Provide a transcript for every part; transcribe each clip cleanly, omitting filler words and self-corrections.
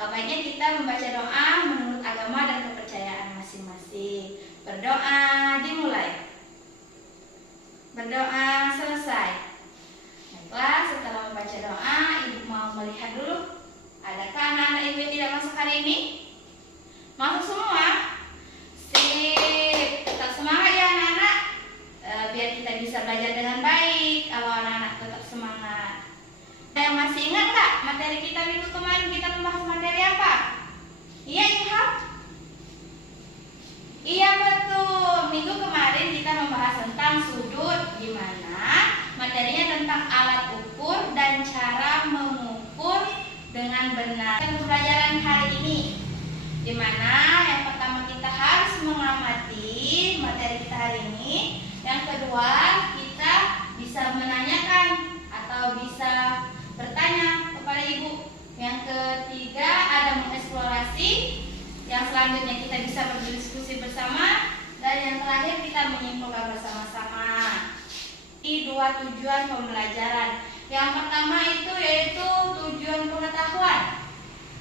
Alangkah baiknya kita membaca doa menurut agama dan kepercayaan masing-masing. Berdoa dimulai. Berdoa selesai. Baiklah, setelah membaca doa, ibu mau melihat dulu, adakah anak-anak ibu yang tidak masuk hari ini? Masuk semua? Sip, tetap semangat ya anak-anak, biar kita bisa belajar dengan baik. Kalau anak-anak tetap semangat. Yang masih ingat nggak materi kita minggu kemarin, kita membahas materi apa? Iya Ilham? Iya betul, minggu kemarin kita membahas tentang sudut, di mana materinya tentang alat ukur dan cara mengukur dengan benar. Pembelajaran hari ini, di mana yang pertama kita harus mengamati materi kita hari ini. Yang kedua, kita bisa menanyakan atau bisa bertanya kepada ibu. Yang ketiga, ada mengeksplorasi. Yang selanjutnya kita bisa berdiskusi bersama. Dan yang terakhir kita menyimpulkan bersama-sama. Ini 2 tujuan pembelajaran. Yang pertama itu yaitu tujuan pengetahuan.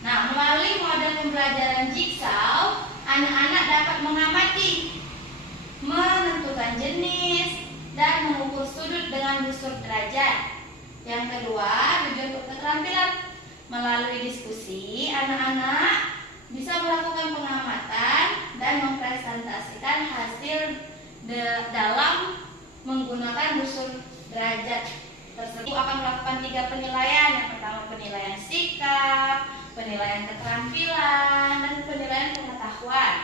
Nah, melalui model pembelajaran jigsaw, anak-anak dapat mengamati, menentukan jenis, dan mengukur sudut dengan busur derajat. Yang kedua, tujuan keterampilan. Melalui diskusi, anak-anak bisa melakukan pengamatan dan mempresentasikan hasil dalam menggunakan busur derajat tersebut. Akan melakukan 3 penilaian. Yang pertama penilaian sikap, penilaian keterampilan, dan penilaian pengetahuan.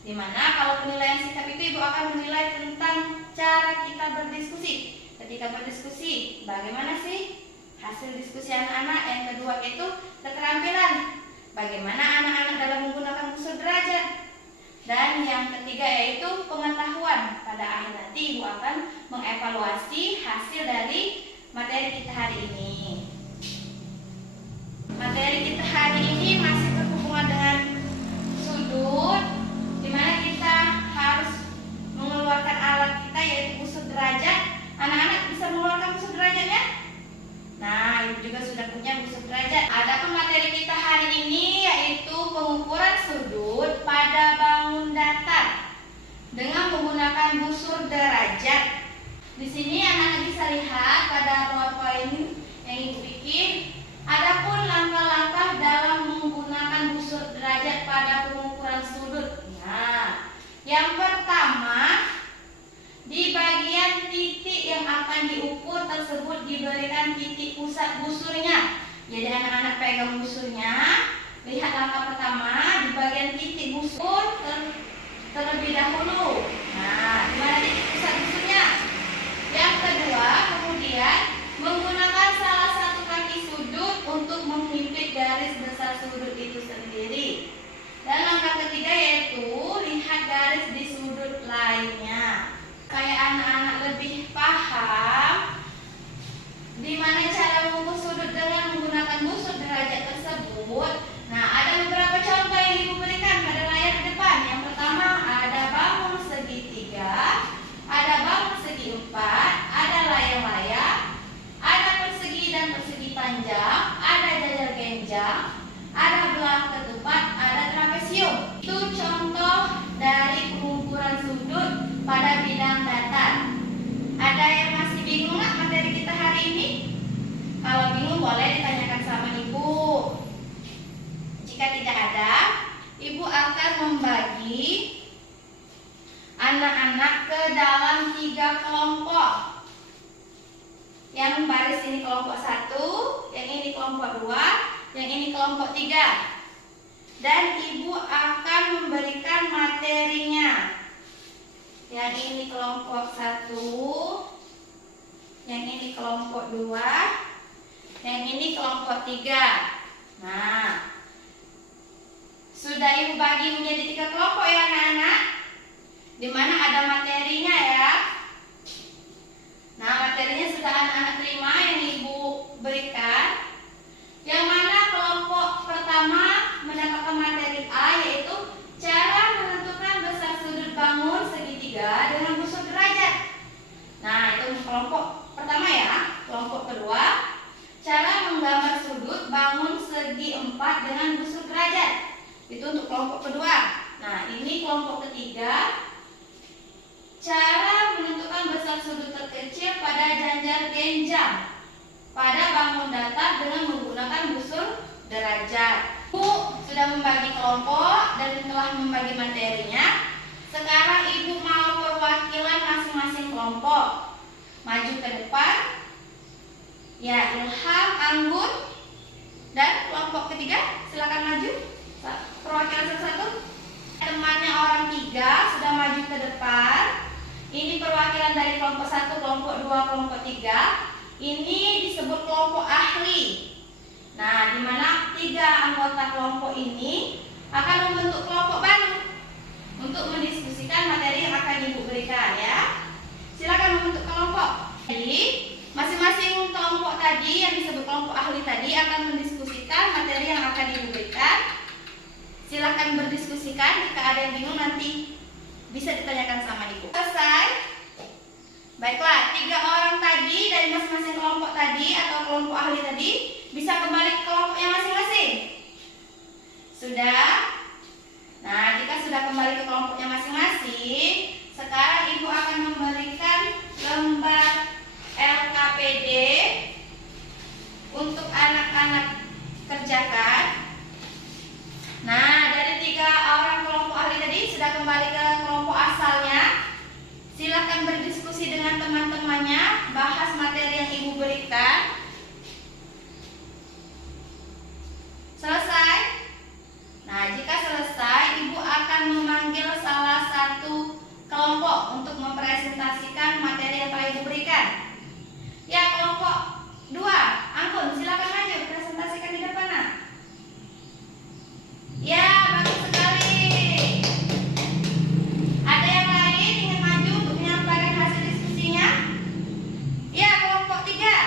Dimana kalau penilaian sikap itu ibu akan menilai tentang cara kita berdiskusi. Ketika berdiskusi, bagaimana sih hasil diskusi anak-anak? Yang kedua itu keterampilan, bagaimana anak-anak dalam menggunakan busur derajat. Dan yang ketiga yaitu pengetahuan. Pada akhir nanti ibu akan mengevaluasi hasil dari materi kita hari ini. Materi kita hari ini masih berhubungan dengan sudut, di mana kita harus mengeluarkan alat kita yaitu busur derajat. Anak-anak bisa mengeluarkan busur derajatnya? Nah, ibu juga sudah punya busur derajat. Adapun materi kita hari ini yaitu pengukuran sudut pada bangun datar dengan menggunakan busur derajat. Di sini anak-anak bisa lihat pada PowerPoint yang ibu bikin. Adapun langkah-langkah dalam menggunakan busur derajat pada pengukuran sudut. Nah, yang pertama, di bagian titik yang akan diukur tersebut diberikan titik pusat busurnya. Jadi anak-anak pegang busurnya. Lihat langkah pertama, di bagian titik busur terlebih dahulu. Nah, di mana titik pusat busurnya? Yang kedua, kemudian menggunakan salah satu kaki sudut untuk menghimpit garis besar sudut itu sendiri. Dan langkah ketiga yaitu lihat garis di sudut lainnya. Kayak anak-anak lebih paham di mana cara mengukur sudut dengan menggunakan busur derajat tersebut. Nah, ada beberapa contoh yang ibu berikan pada layar di depan. Yang pertama ada bangun segitiga, ada bangun segi 4, ada layang-layang, ada persegi dan persegi panjang, ada jajar genjang, ada belah ketupat, ada trapesium. Itu contoh dari pengukuran sudut pada bidang datar. Ada yang masih bingung nggak materi kita hari ini? Kalau bingung boleh ditanyakan sama ibu. Jika tidak ada, ibu akan membagi anak-anak ke dalam 3 kelompok. Yang baris ini kelompok 1, yang ini kelompok 2, yang ini kelompok 3. Dan ibu akan memberikan materinya. Yang ini kelompok 1, yang ini kelompok 2, yang ini kelompok 3. Nah, sudah ibu bagi menjadi 3 kelompok ya anak-anak, di mana ada materinya ya. Nah, materinya sudah anak-anak terima yang ibu berikan. Yang mana kelompok pertama mendapatkan materi A yaitu cara menentukan besar sudut bangun segitiga dengan busur derajat. Nah, itu kelompok pertama ya. Kelompok kedua, cara menggambar sudut untuk bangun segi 4 dengan busur derajat. Itu untuk kelompok kedua. Nah, ini kelompok ketiga. Cara menentukan besar sudut terkecil pada janjar genjang pada bangun datar dengan menggunakan busur derajat. Ibu sudah membagi kelompok dan telah membagi materinya. Sekarang Ibu mau perwakilan masing-masing kelompok. Maju ke depan. Ya, Ilham, Anggun, dan kelompok ketiga silakan maju. Perwakilan satu-satu. Temannya orang 3 sudah maju ke depan. Ini perwakilan dari kelompok 1, kelompok 2, kelompok 3. Ini disebut kelompok ahli. Nah, di mana 3 anggota kelompok ini akan membentuk kelompok baru untuk mendiskusikan materi yang akan Ibu berikan ya. Silakan membentuk kelompok. Jadi, masing-masing kelompok tadi yang disebut kelompok ahli tadi akan mendiskusikan materi yang akan Ibu berikan. Silakan berdiskusikan, jika ada yang bingung nanti bisa ditanyakan sama Ibu. Selesai? Baiklah, 3 orang tadi dari masing-masing kelompok tadi atau kelompok ahli tadi bisa kembali ke kelompoknya masing-masing. Sudah? Nah, jika sudah kembali ke kelompoknya masing-masing, sekarang Ibu akan memberikan lembar LKPD untuk anak-anak kerjakan. Nah, dari 3 orang kelompok ahli tadi sudah kembali ke kelompok asalnya. Silakan berdiskusi dengan teman-temannya, bahas materi yang Ibu berikan. Selesai? Nah, jika selesai, Ibu akan memanggil salah satu kelompok untuk mempresentasikan materi yang telah Ibu berikan. Ya, kelompok 2, Anggun, silakan maju, presentasikan di depan. Nah. Ya, bagus sekali. Ada yang lain ingin maju untuk menyampaikan hasil diskusinya? Ya, kelompok 3,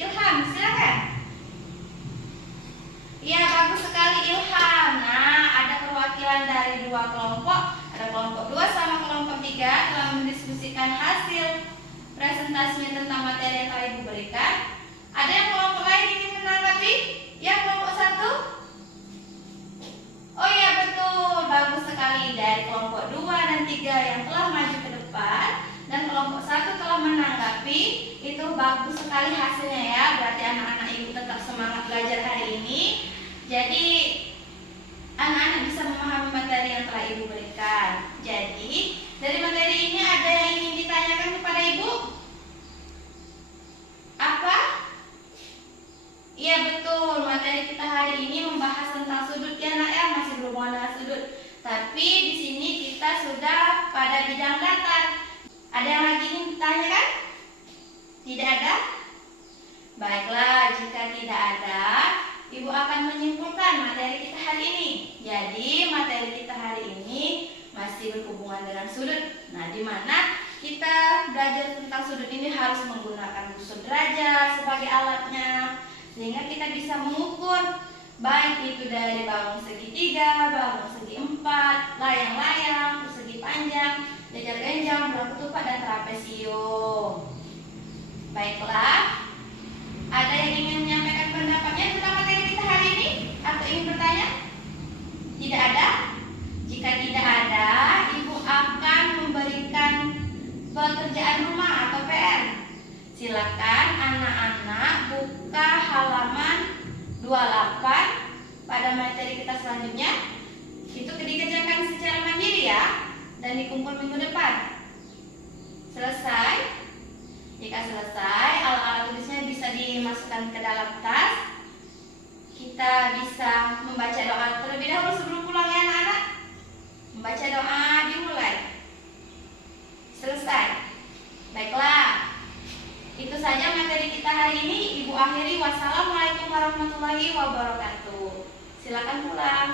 Ilham, silakan. Ya, bagus sekali Ilham. Nah, ada perwakilan dari 2 kelompok. Ada kelompok 2 sama kelompok 3 telah mendiskusikan hasil presentasinya tentang materi yang telah Ibu berikan. Ada yang kelompok lain ingin menanggapi? Ya, kelompok 1. Oh iya, betul, bagus sekali. Dari kelompok 2 dan 3 yang telah maju ke depan dan kelompok 1 telah menanggapi. Itu bagus sekali hasilnya ya. Berarti anak-anak Ibu tetap semangat belajar hari ini. Jadi anak-anak bisa memahami materi yang telah Ibu berikan. Jadi dari materi ini ada yang ingin ditanyakan kepada Ibu? Apa? Iya, betul, materi kita hari ini membahas tentang sudut ya nak ya, masih berhubungan dengan sudut. Tapi di sini kita sudah pada bidang datar. Ada yang lagi ingin ditanyakan? Tidak ada? Baiklah, jika tidak ada, Ibu akan menyimpulkan materi kita hari ini. Jadi materi kita hari ini masih berhubungan dengan sudut. Nah, di mana kita belajar tentang sudut ini harus menggunakan busur derajat sebagai alatnya, sehingga kita bisa mengukur baik itu dari bangun segi 3, bangun segi 4, layang-layang, persegi panjang, jajar genjang, bulan ketupat, dan trapesium. Baiklah, ada yang ingin menyampaikan pendapatnya tentang materi kita hari ini? Atau ingin bertanya? Tidak ada? Jika tidak ada, Ibu akan memberikan pekerjaan rumah atau PR. Silakan anak-anak buka halaman 28 pada materi kita selanjutnya. Itu dikerjakan secara mandiri ya, dan dikumpul minggu depan. Selesai? Jika selesai, alat-alat tulisnya bisa dimasukkan ke dalam tas. Kita bisa membaca doa terlebih dahulu sebelum pulang ya anak-anak. Membaca doa dimulai. Selesai. Baiklah, itu saja materi kita hari ini. Ibu akhiri. Wassalamualaikum warahmatullahi wabarakatuh. Silakan pulang.